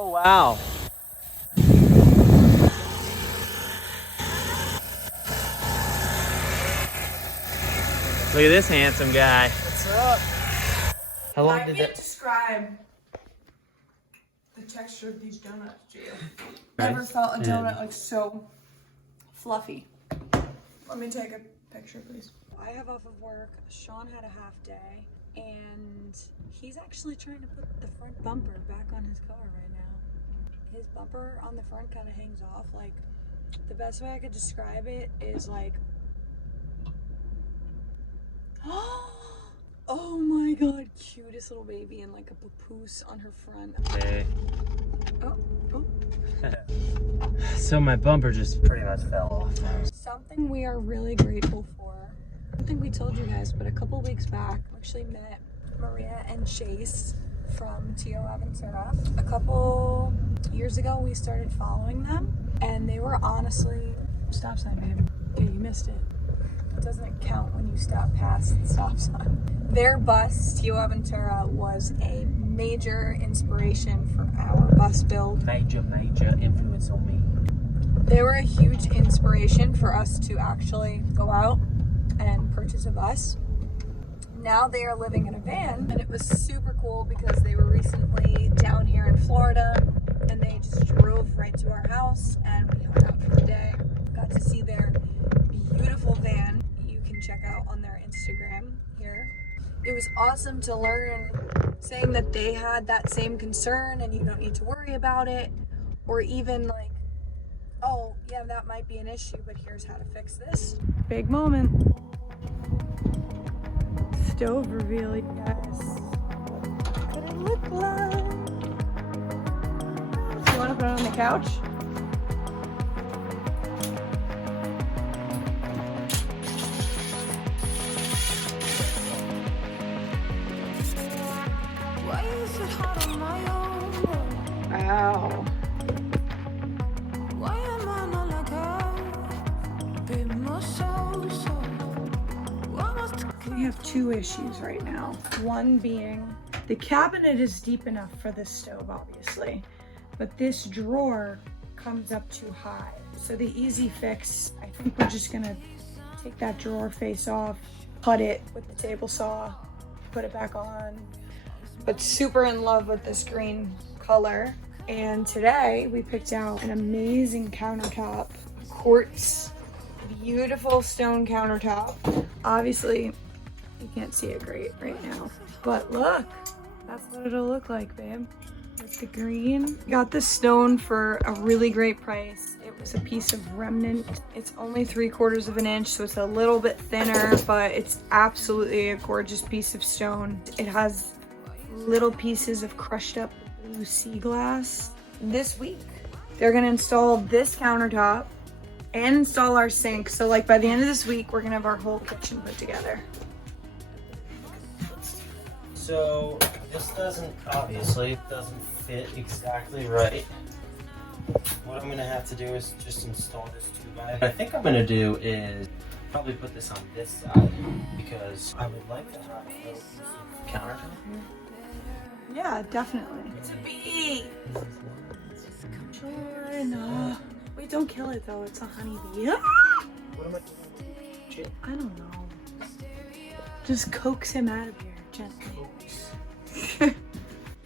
Oh, wow. Look at this handsome guy. What's up? How long I did can't that? describe the texture of these donuts to you. Right. Never felt a donut like so fluffy. Let me take a picture, please. I have off of work. Shawn had a half day, and he's actually trying to put the front bumper back on his car right now. His bumper on the front kind of hangs off. Like, the best way I could describe it is like, oh my god, cutest little baby and like a papoose on her front. Okay. Oh. So my bumper just pretty much fell off. Something we are really grateful for. I don't think we told you guys, but a couple weeks back, we actually met Maria and Chase from Tio Aventura. A couple years ago, we started following them, and they were honestly, stop sign, babe. Yeah, you missed it. It doesn't count when you stop past the stop sign. Their bus, Tio Aventura, was a major inspiration for our bus build. Major influence on me. They were a huge inspiration for us to actually go out and purchase a bus. Now they are living in a van, and it was super cool because they were recently down here in Florida, and they just drove right to our house, and we hung out for the day. Got to see their beautiful van. You can check out on their Instagram here. It was awesome to learn, saying that they had that same concern and you don't need to worry about it, or even like, oh yeah, that might be an issue, but here's how to fix this. Big moment. Stove reveal, you guys. What could it look like? Do you want to put it on the couch? Wow. We have two issues right now. One being the cabinet is deep enough for this stove, obviously, but this drawer comes up too high. So the easy fix, I think we're just gonna take that drawer face off, cut it with the table saw, put it back on. But super in love with this green color. And today we picked out an amazing countertop, quartz, beautiful stone countertop. Obviously, you can't see it great right now, but look, that's what it'll look like, babe. With the green. Got the stone for a really great price. It was a piece of remnant. It's only 3/4 of an inch, so it's a little bit thinner, but it's absolutely a gorgeous piece of stone. It has little pieces of crushed up blue sea glass. This week, they're gonna install this countertop and install our sink. So like by the end of this week, we're gonna have our whole kitchen put together. So this obviously doesn't fit exactly right. What I'm gonna have to do is just install this 2x. What I think I'm gonna do is probably put this on this side because I would like to have a little piece of countertop here. Yeah, definitely. It's a bee! Sure, no. Wait, don't kill it though, it's a honeybee. Ah! What am I doing? I don't know. Just coax him out of here gently.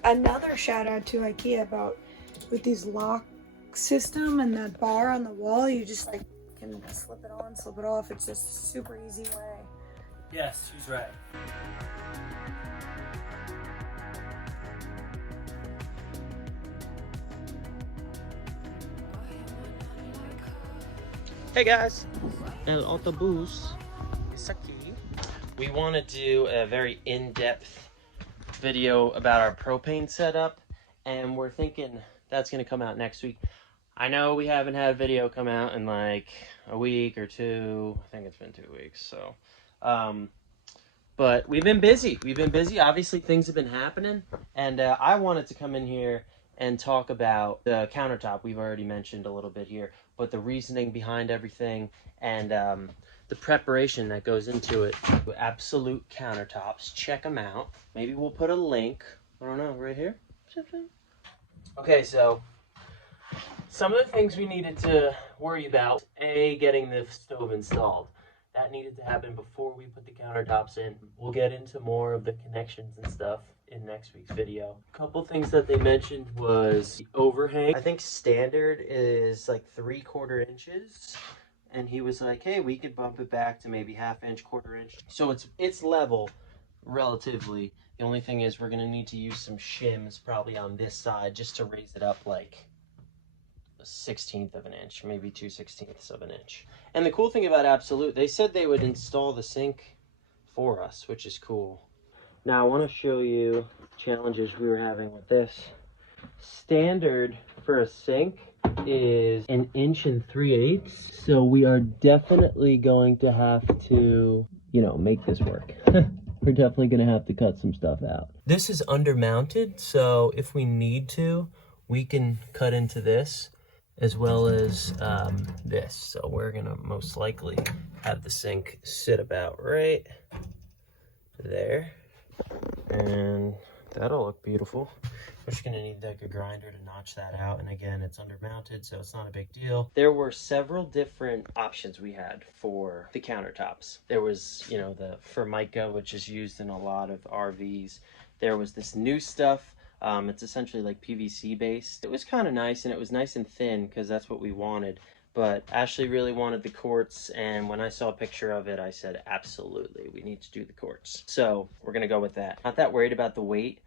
Another shout out to IKEA about with these lock system and that bar on the wall, you just like can slip it on, slip it off. It's just a super easy way. Yes, she's right. Hey guys, el autobús is aquí. We want to do a very in-depth video about our propane setup, and we're thinking that's going to come out next week. I know we haven't had a video come out in like a week or two. I think it's been 2 weeks. So, but we've been busy. Obviously, things have been happening, and I wanted to come in here and talk about the countertop. We've already mentioned a little bit here, but the reasoning behind everything and the preparation that goes into it. Absolute Countertops. Check them out. Maybe we'll put a link. I don't know, right here. Okay, so some of the things we needed to worry about, getting the stove installed. That needed to happen before we put the countertops in. We'll get into more of the connections and stuff in next week's video. A couple things that they mentioned was the overhang. I think standard is like 3/4 inches. And he was like, hey, we could bump it back to maybe 1/2 inch, 1/4 inch. So it's level relatively. The only thing is we're gonna need to use some shims probably on this side just to raise it up like 1/16 of an inch, maybe 2/16 of an inch. And the cool thing about Absolute, they said they would install the sink for us, which is cool. Now I want to show you challenges we were having with this. Standard for a sink is 1 3/8 inches. So we are definitely going to have to, make this work. We're definitely going to have to cut some stuff out. This is undermounted, so if we need to, we can cut into this as well as this. So we're gonna most likely have the sink sit about right there, and that'll look beautiful. We're just gonna need like a grinder to notch that out, and again, it's undermounted, so it's not a big deal. There were several different options we had for the countertops. There was, the Formica, which is used in a lot of RVs. There was this new stuff. It's essentially like PVC based. It was kind of nice, and it was nice and thin because that's what we wanted. But Ashley really wanted the quartz, and when I saw a picture of it, I said, absolutely, we need to do the quartz. So we're gonna go with that. Not that worried about the weight.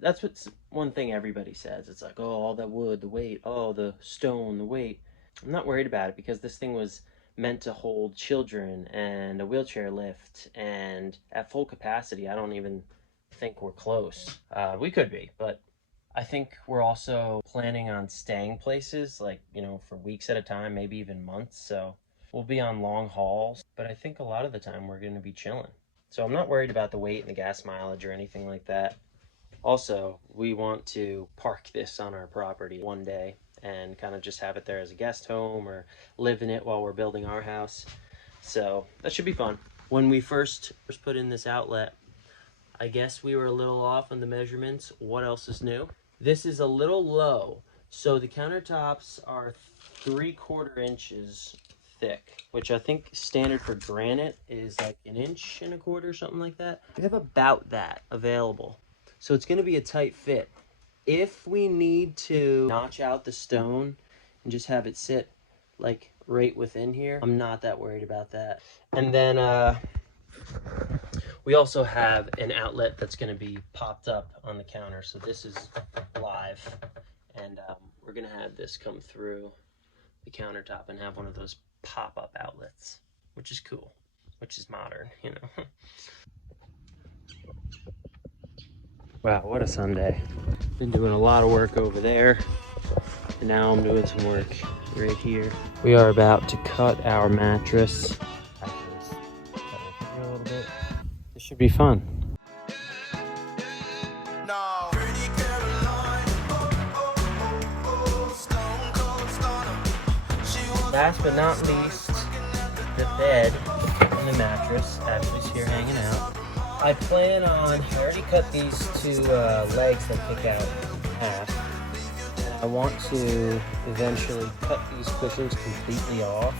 That's what's one thing everybody says. It's like, oh, all that wood, the weight, oh, the stone, the weight. I'm not worried about it because this thing was meant to hold children and a wheelchair lift, and at full capacity, I don't even think we're close. We could be, but I think we're also planning on staying places like, for weeks at a time, maybe even months. So we'll be on long hauls, but I think a lot of the time we're going to be chilling. So I'm not worried about the weight and the gas mileage or anything like that. Also, we want to park this on our property one day and kind of just have it there as a guest home or live in it while we're building our house. So that should be fun. When we first put in this outlet, I guess we were a little off on the measurements. What else is new? This is a little low. So the countertops are 3/4 inches thick, which I think standard for granite is like 1.25 inches, something like that. We have about that available. So it's gonna be a tight fit. If we need to notch out the stone and just have it sit like right within here, I'm not that worried about that. And then we also have an outlet that's going to be popped up on the counter. So this is live, and we're going to have this come through the countertop and have one of those pop-up outlets, which is cool, which is modern, Wow, what a Sunday. Been doing a lot of work over there, and now I'm doing some work right here. We are about to cut our mattress. A little bit. This should be fun. Last but not least, the bed and the mattress. Ashley's here hanging out. I plan on, I already cut these two legs that kick out in half. And I want to eventually cut these cushions completely off.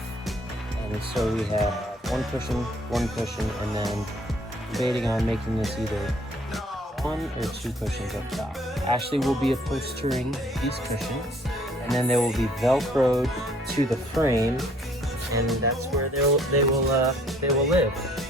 And so we have one cushion, and then debating on making this either 1 or 2 cushions up top. Ashley will be upholstering these cushions, and then they will be velcroed to the frame, and that's where they will live.